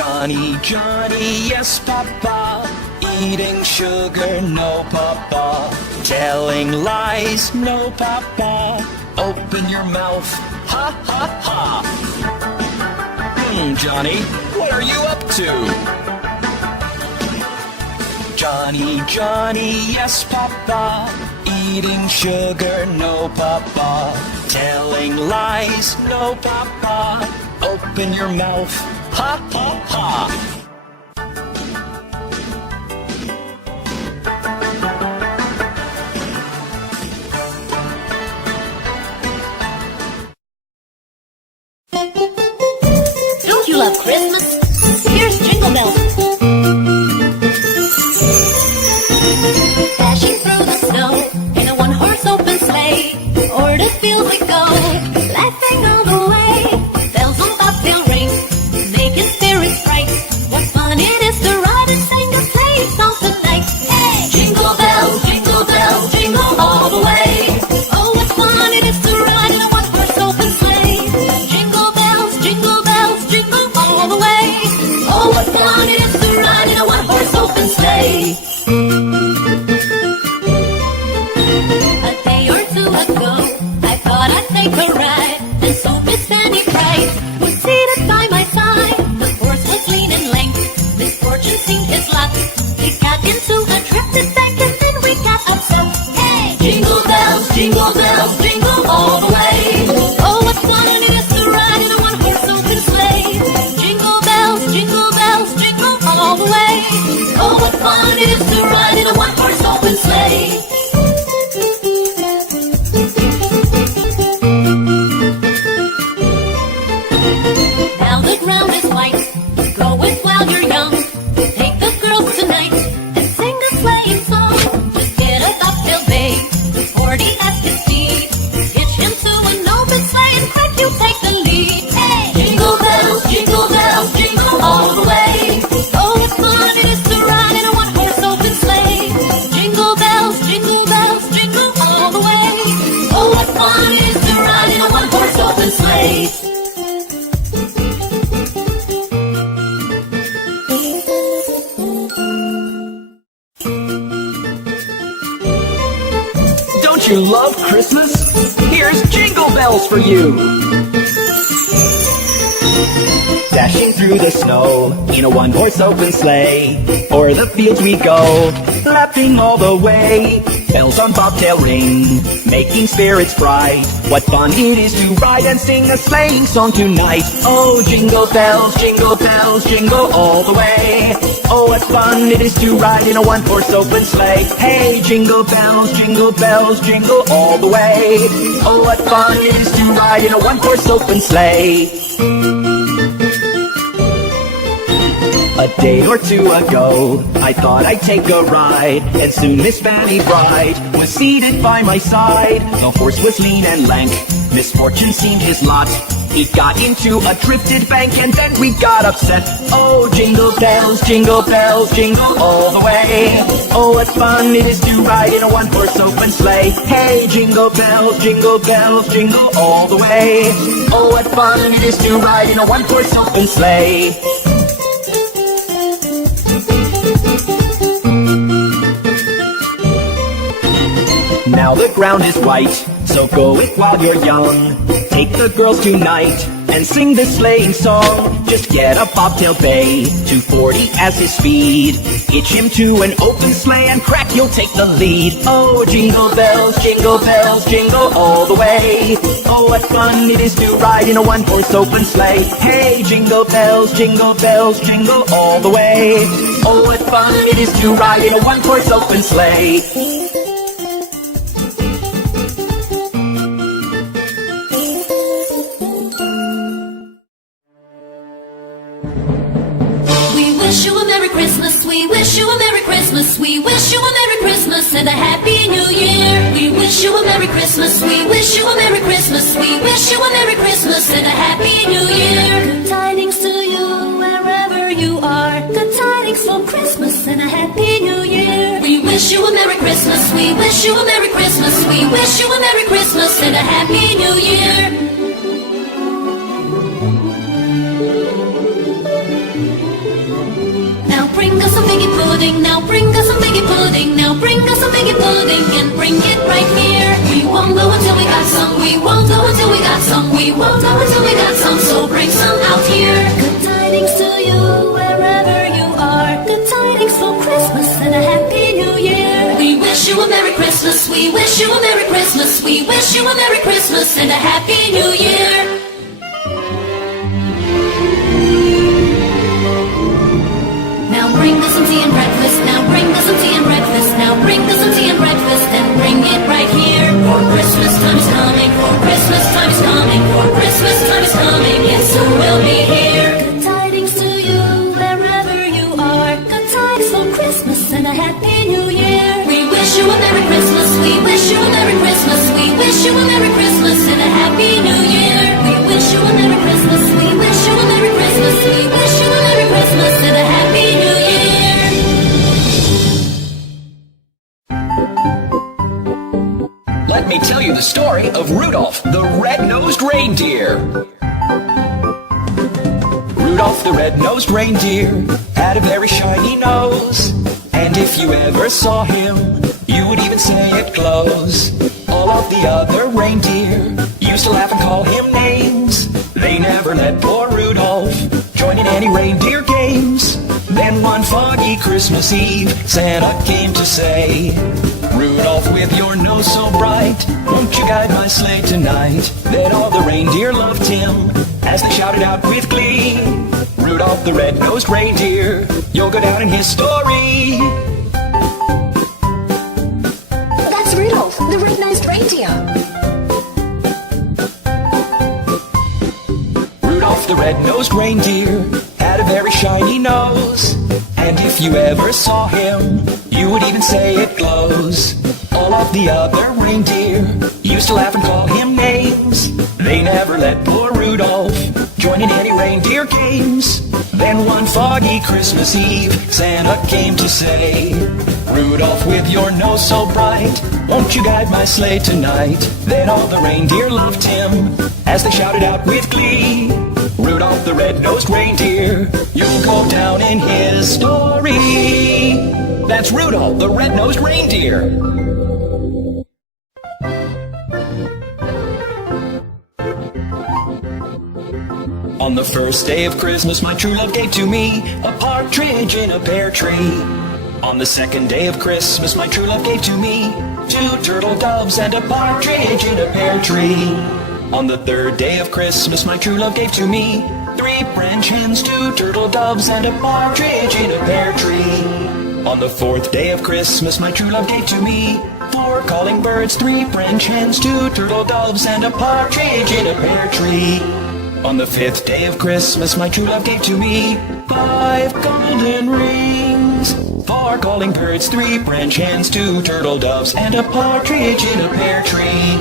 Johnny, Johnny, yes, Papa. Eating sugar, no, Papa. Telling lies, no, Papa. Open your mouth, ha, ha, ha. Johnny, what are you up to? Johnny, Johnny, yes, Papa. Eating sugar, no, Papa. Telling lies, no, Papa. Open your mouth, ha, ha, ha. Don't you love Christmas? Here's Jingle Bells. Dashing through the snow in a one-horse open sleigh, o'er the fields we go, laughing all the way. Bells on bobtail ring, making spirits bright. What fun it is to ride and sing a sleighing song tonight! Hey! Jingle bells, jingle all the way. Oh, what fun it is to ride in a one-horse open sleigh. Jingle bells, jingle all the way. Oh, what fun it is to ride in a one-horse open sleigh. A day or two ago, I thought I'd take a ride, and so Miss Fanny Bright was seated by my side. The horse was lean and lank, misfortune seemed his luck. We got into a drifted bank, and then we got upset. Hey! Jingle bells, jingle all the way. Oh, what fun it is to ride in a one-horse open sleigh. Jingle bells, jingle all the way. Oh, what fun it is to ride in a one-horse open sleigh. Now the ground is white, go it while you're young. Take the girls tonight and sing a sleighing song. Just get a bobtail bay, 40 at his speed. Hitch him to an open sleigh and quick you take the lead. Hey! Jingle bells, jingle all the way. Oh, what fun it is to ride in a one-horse open sleigh. Jingle bells, jingle all the way. Oh, what fun it is to ride in a one-horse open sleigh. Don't you love Christmas? Here's Jingle Bells for you! Dashing through the snow in a one-horse open sleigh, o'er the fields we go, laughing all the way. Bells on bobtail ring, making spirits bright. What fun it is to ride and sing a sleighing song tonight. Oh, jingle bells, jingle all the way. Oh, what fun it is to ride in a one-horse open sleigh. Hey, jingle bells, jingle all the way. Oh, what fun it is to ride in a one-horse open sleigh. A day or two ago, I thought I'd take a ride, and soon Miss Fanny Bright was seated by my side. The horse was lean and lank, misfortune seemed his lot. He got into a drifted bank, and then we got upset. Oh, jingle bells, jingle all the way. Oh, what fun it is to ride in a one-horse open sleigh. Hey, jingle bells, jingle all the way. Oh, what fun it is to ride in a one-horse open sleigh. Now the ground is white, so go it while you're young. Take the girls tonight and sing this sleighing song. Just get a bobtail bay, 240 as his speed. Hitch him to an open sleigh and crack, you'll take the lead. Oh, jingle bells, jingle all the way. Oh, what fun it is to ride in a one-horse open sleigh. Hey, jingle bells, jingle all the way. Oh, what fun it is to ride in a one-horse open sleigh. We wish you a Merry Christmas. We wish you a Merry Christmas and a Happy New Year. We wish you a Merry Christmas. We wish you a Merry Christmas. We wish you a Merry Christmas and a Happy New Year. Good tidings to you wherever you are. Good tidings for Christmas and a Happy New Year. We wish you a Merry Christmas. We wish you a Merry Christmas. We wish you a Merry Christmas and a Happy New Year. Now bring us some figgy pudding, now bring us some figgy pudding, now bring us some figgy pudding and bring it right here. We won't go until we got some, we won't go until we got some, we won't go until we got some, so bring some out here. Good tidings to you wherever you are, good tidings for Christmas and a Happy New Year. We wish you a Merry Christmas, we wish you a Merry Christmas, we wish you a Merry Christmas and a Happy New Year. Now bring us some tea and breakfast, now bring us some tea and breakfast, now bring us some tea and breakfast and bring it right here. For Christmas time is coming, for Christmas time is coming, for Christmas time is coming, yes, soon we'll be here. Good tidings to you wherever you are, good tidings for Christmas and a Happy New Year. We wish you a Merry Christmas, we wish you a Merry Christmas, we wish you a Merry Christmas and a Happy New Year. We wish you a Merry Christmas, we wish you a Merry Christmas, we wish you a Merry Christmas and a Happy New Year. Let me tell you the story of Rudolph, the red-nosed reindeer. Rudolph the red-nosed reindeer had a very shiny nose, and if you ever saw him, you would even say it glows. All of the other reindeer used to laugh and call him names. They never let poor Rudolph join in any reindeer games. Then one foggy Christmas Eve, Santa came to say, Rudolph, with your nose so bright, won't you guide my sleigh tonight? Then all the reindeer loved him as they shouted out with glee, Rudolph the red-nosed reindeer, you'll go down in history. That's Rudolph, the red-nosed reindeer. Rudolph the red-nosed reindeer had a very shiny nose, and if you ever saw him, you would even say it glows. All of the other reindeer used to laugh and call him names. They never let poor Rudolph join in any reindeer games. Then one foggy Christmas Eve, Santa came to say, Rudolph, with your nose so bright, won't you guide my sleigh tonight? Then all the reindeer loved him as they shouted out with glee, Rudolph the red-nosed reindeer, you'll go down in history. That's Rudolph the red-nosed reindeer. On the first day of Christmas, my true love gave to me a partridge in a pear tree. On the second day of Christmas, my true love gave to me 2 turtle doves and a partridge in a pear tree. On the third day of Christmas, my true love gave to me 3 French hens, 2 turtle doves, and a partridge in a pear tree. On the fourth day of Christmas, my true love gave to me 4 calling birds, 3 French hens, 2 turtle doves, and a partridge in a pear tree. On the fifth day of Christmas, my true love gave to me 5 golden rings, 4 calling birds, 3 French hens, 2 turtle doves, and a partridge in a pear tree.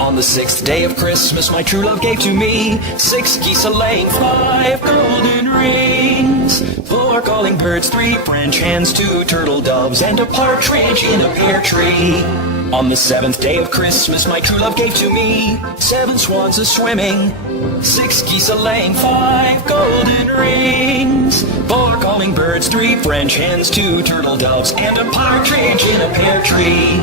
On the sixth day of Christmas, my true love gave to me 6 geese a-laying, 5 golden rings, 4 calling birds, 3 French hens, 2 turtle doves, and a partridge in a pear tree. On the seventh day of Christmas, my true love gave to me 7 swans a-swimming, 6 geese a-laying, 5 golden rings, 4 calling birds, 3 French hens, 2 turtle doves, and a partridge in a pear tree.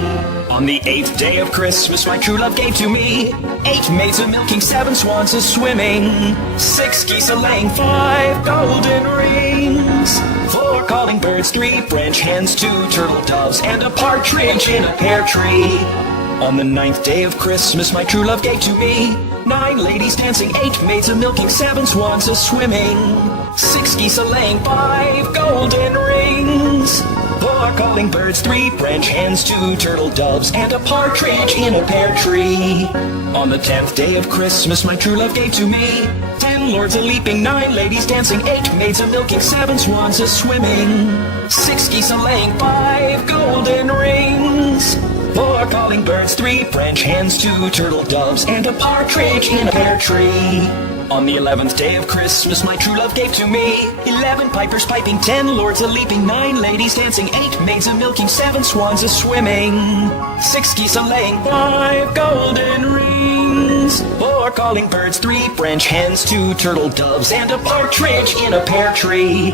On the 8th day of Christmas, my true love gave to me 8 maids a-milking, 7 swans a-swimming, 6 geese a-laying, 5 golden rings, 4 calling birds, 3 French hens, 2 turtle doves, and a partridge in a pear tree. On the 9th day of Christmas, my true love gave to me 9 ladies dancing, 8 maids a-milking, 7 swans a-swimming, 6 geese a-laying, 5 golden rings, 4 calling birds, 3 French hens, 2 turtle doves, and a partridge in a pear tree. On the 10th day of Christmas, my true love gave to me 10 lords a-leaping, 9 ladies dancing, 8 maids a-milking, 7 swans a-swimming, 6 geese a-laying, 5 golden rings, 4 calling birds, 3 French hens, 2 turtle doves, and a partridge in a pear tree. On the 11th day of Christmas, my true love gave to me 11 pipers piping, 10 lords a-leaping, 9 ladies dancing, 8 maids a-milking, 7 swans a-swimming, 6 geese a-laying, 5 golden rings, wings. 4 calling birds, 3 French hens, 2 turtle doves, and a partridge in a pear tree.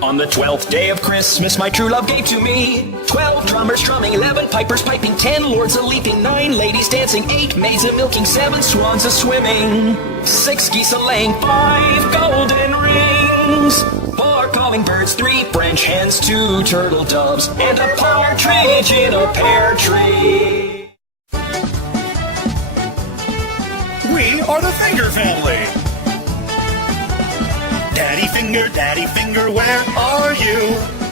On the 12th day of Christmas, my true love gave to me 12 drummers drumming, 11 pipers piping, 10 lords a-leaping, 9 ladies dancing, 8 maids a-milking, 7 swans a-swimming, 6 geese a-laying, 5 golden rings. 4 calling birds, 3 French hens, 2 turtle doves, and a partridge in a pear tree. We are the Finger family. Daddy Finger, where are you?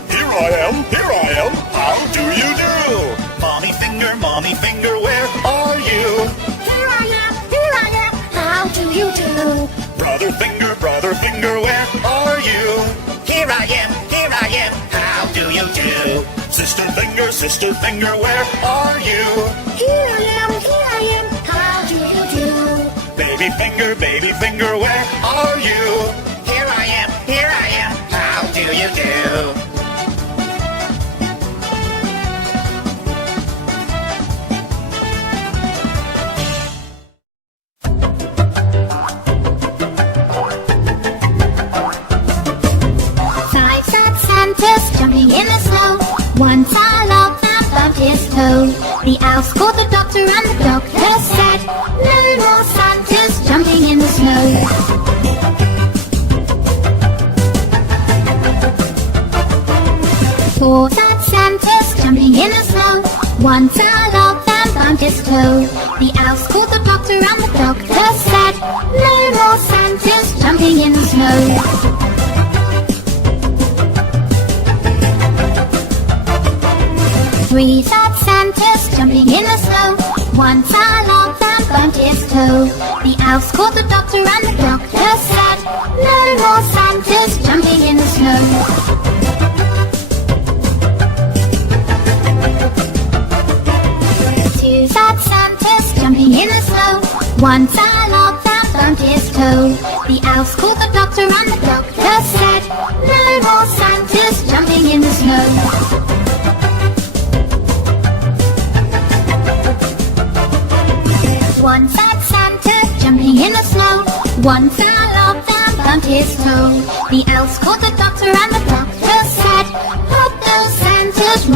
Here I am, how do you do? Mommy Finger, where are you? Here I am, how do you do? Brother Finger, where are you? Here I am, how do you do? Sister Finger, where are you? Here I am, how do you do? Baby Finger, where are you? Here I am, how do you do? Five sad Santas jumping in the snow. One fell off and bumped his toe. The owls called the doctor and the doctor said, no more Santas jumping in the snow. 4 sad Santas jumping in the snow. One fell off and bumped his toe. The owls called the doctor and the doctor said, no more Santas jumping in the snow. 3 sad Santas jumping in the snow. One fell off and bumped his toe. The owls called the doctor and the doctor said, no more Santas jumping in the snow. 2 sad Santas jumping in the snow. One fell off and bumped his toe. The owls called the doctor and the doctor said, no more Santas jumping in the snow. 1 sad Santa jumping in the snow. One fell off and bumped his toe. The owls called the doctor and the doctor said, hope those Santas